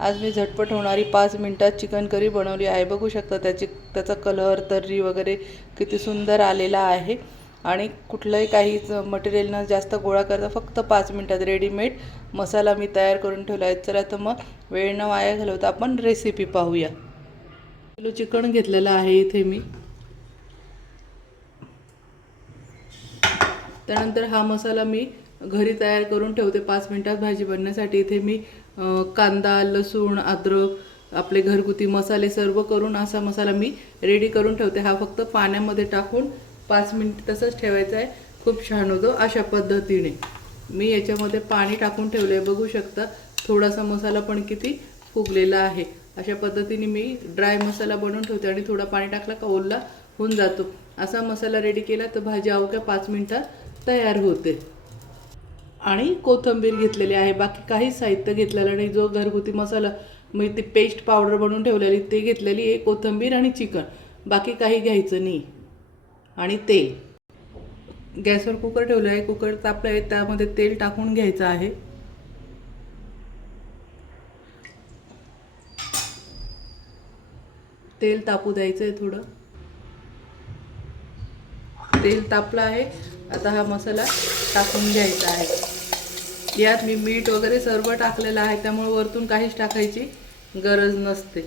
आज मी झटपट होणारी 5 मिनिटात चिकन करी बनवली आहे। बघू शकता त्याचा कलर तर्री वगैरे किती सुंदर आलेला आहे आणि कुठलंही काही मटेरियल न जास्त गोळा करता फक्त 5 मिनिटात रेडीमेड मसाला मी तयार करून ठेवला आहे। चला तर मग वेळ न वाया घालवता आपण रेसिपी पाहूया। किलो चिकन घेतलेलं आहे इथे मी। त्यानंतर हा मसाला मी घरी तयार करून ठेवते 5 मिनिटात भाजी बनण्यासाठी। इथे मी कांदा, लसूण, अद्रक, आपले घरगुती मसाले सर्व करून असा मसाला मी रेडी करून ठेवते। हा फक्त पाण्यामध्ये टाकून 5 मिनिट तसंच ठेवायचा आहे। खूप छान होतो अशा पद्धतीने। मी याच्यामध्ये पाणी टाकून ठेवले आहे, बघू शकता थोडासा मसाला पण किती फुगलेला आहे। अशा पद्धतीने मी ड्राय मसाला बनवून ठेवते आणि थोडा पाणी टाकला का ओला होऊन जातो। असा मसाला रेडी केला तर भाजी अवघ्या 5 मिनिटात तयार होते। आणि कोथिंबीर घेतलेली आहे, बाकी काही साहित्य घेतलेलं नाही। जो घरगुती मसाला मी ती पेस्ट पावडर बनवून ठेवलेली ते घेतलेली आहे, कोथिंबीर आणि चिकन, बाकी काही घ्यायचं नाही। आणि तेल, गॅसवर कुकर ठेवलं आहे, कुकर तापलं आहे, त्यामध्ये तेल टाकून घ्यायचं आहे। तेल तापू द्यायचं आहे थोडं। तेल तापलं आहे, आता हा मसाला टाकून घ्यायचा आहे। यात मी मीठ वगैरे सर्व टाकलेलं आहे, त्यामुळे वरतून काहीच टाकायची गरज नसते।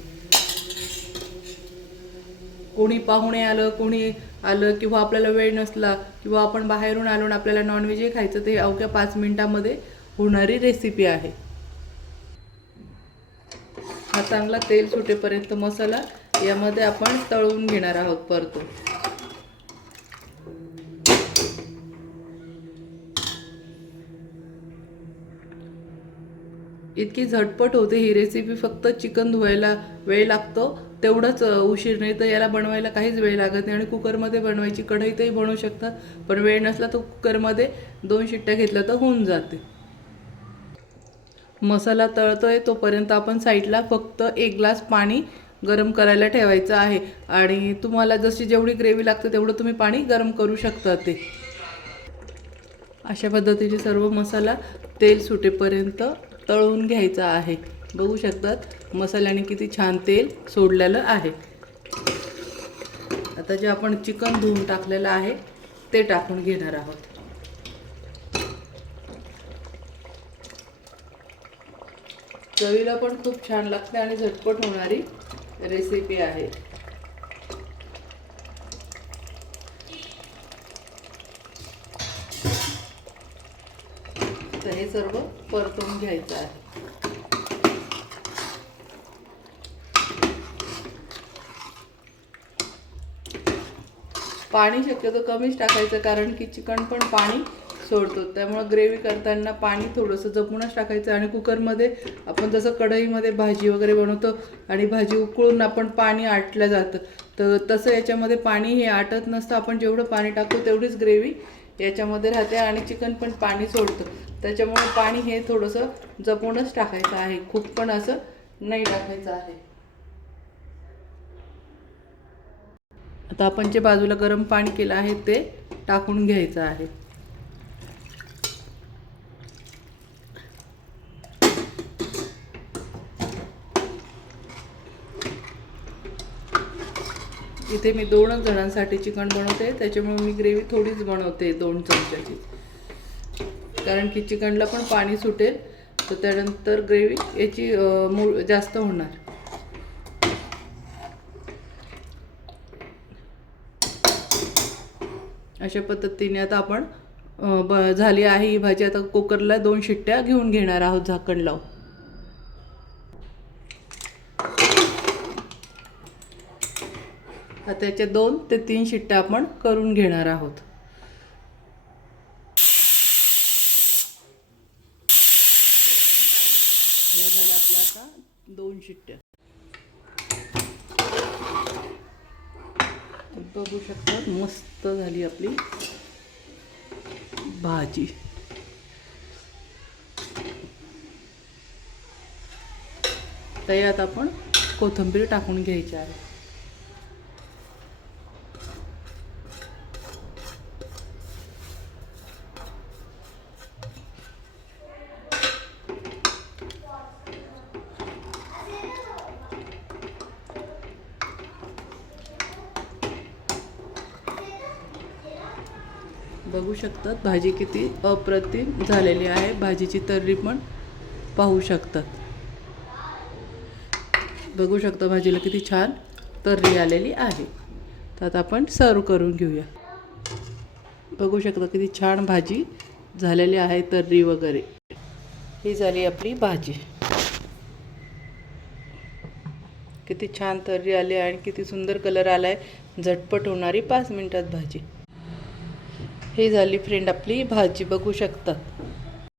कोणी पाहुणे आलं किंवा आपल्याला वेळ नसला किंवा आपण बाहेरून आलो आणि आपल्याला नॉनव्हेज खायचं, ते अवघ्या 5 मिनिटांमध्ये होणारी रेसिपी आहे। हा चांगला तेल सुटेपर्यंत मसाला यामध्ये आपण तळून घेणार आहोत परतून। इतकी झटपट होते ही रेसिपी, फक्त चिकन धुवायला वेळ लागतो तेवढाच उशीर, नाही तर याला बनवायला काहीच वेळ लागत नाही। आणि कुकरमध्ये बनवायची, कढईतही बनवू शकतात, पण वेळ नसला तर कुकरमध्ये 2 शिट्ट्या घेतल्या तर होऊन जाते। मसाला तळतोय तोपर्यंत आपण साईडला फक्त 1 ग्लास पाणी गरम करायला ठेवायचं आहे। आणि तुम्हाला जशी जेवढी ग्रेव्ही लागते तेवढं तुम्ही पाणी गरम करू शकता। ते अशा पद्धतीने सर्व मसाला तेल सुटेपर्यंत तळून घ्यायचा आहे। बघू शकतात मसाल्याने किती छान तेल सोडलेलं आहे। आता जे आपण चिकन धुवून टाकलेलं आहे ते टाकून घेणार आहोत। चवीला पण खूप छान लागते आणि झटपट होणारी रेसिपी आहे। तर हे सर्व परतून घ्यायचं आहे। पाणी शक्यतो कमीच टाकायचं, कारण की चिकन पण पाणी सोडतो, त्यामुळे ग्रेव्ही करताना पाणी थोडंसं जपूनच टाकायचं। आणि कुकरमध्ये आपण जसं कढईमध्ये भाजी वगैरे बनवतो आणि भाजी उकळून आपण पाणी आटलं जातं, तर तसं याच्यामध्ये पाणी हे आटत नसतं। आपण जेवढं पाणी टाकतो तेवढीच ग्रेव्ही याच्यामध्ये राहते आणि चिकन पण पाणी सोडतं, त्याच्यामुळे पाणी हे थोडंसं जपूनच टाकायचं आहे, खूप पण असं नाही टाकायचं आहे। आता आपण जे बाजूला गरम पाणी केलं आहे ते टाकून घ्यायचं आहे। इथे मी 2 जणांसाठी चिकन बनवते, त्याच्यामुळे मी ग्रेव्ही थोडीच बनवते 2 चमच्याची, कारण की चिकनला पण पाणी सुटेल, तर त्यानंतर ग्रेव्ही याची जास्त होणार। अशा पद्धतीने आता आपण झाली आहे ही भाजी। आता कुकरला 2 शिट्ट्या घेऊन घेणार आहोत झाकण लावून। आता त्याच्या 2 ते 3 शिट्ट्या आपण करून घेणार आहोत। या झाल्या आपल्या आता 2 शिट्ट्या। बघू शकता मस्त झाली आपली भाजी। तर यात आपण कोथिंबीर टाकून घ्यायची आहे। बघू शकतात भाजी किती अप्रतिम झालेली आहे. भाजीची तर्री पण पाहू शकतात. बघू शकता भाजीला किती छान तर्री आलेली आहे. तर आता आपण सर्व करून घेऊया. बघू शकता किती छान भाजी झालेली आहे, तर्री वगैरे. ही झाली आपली भाजी. किती छान तर्री आली आणि किती सुंदर कलर आला आहे. झटपट होणारी 5 मिनिटात भाजी. ही झाली फ्रेंड आपली भाजी, बघू शकता.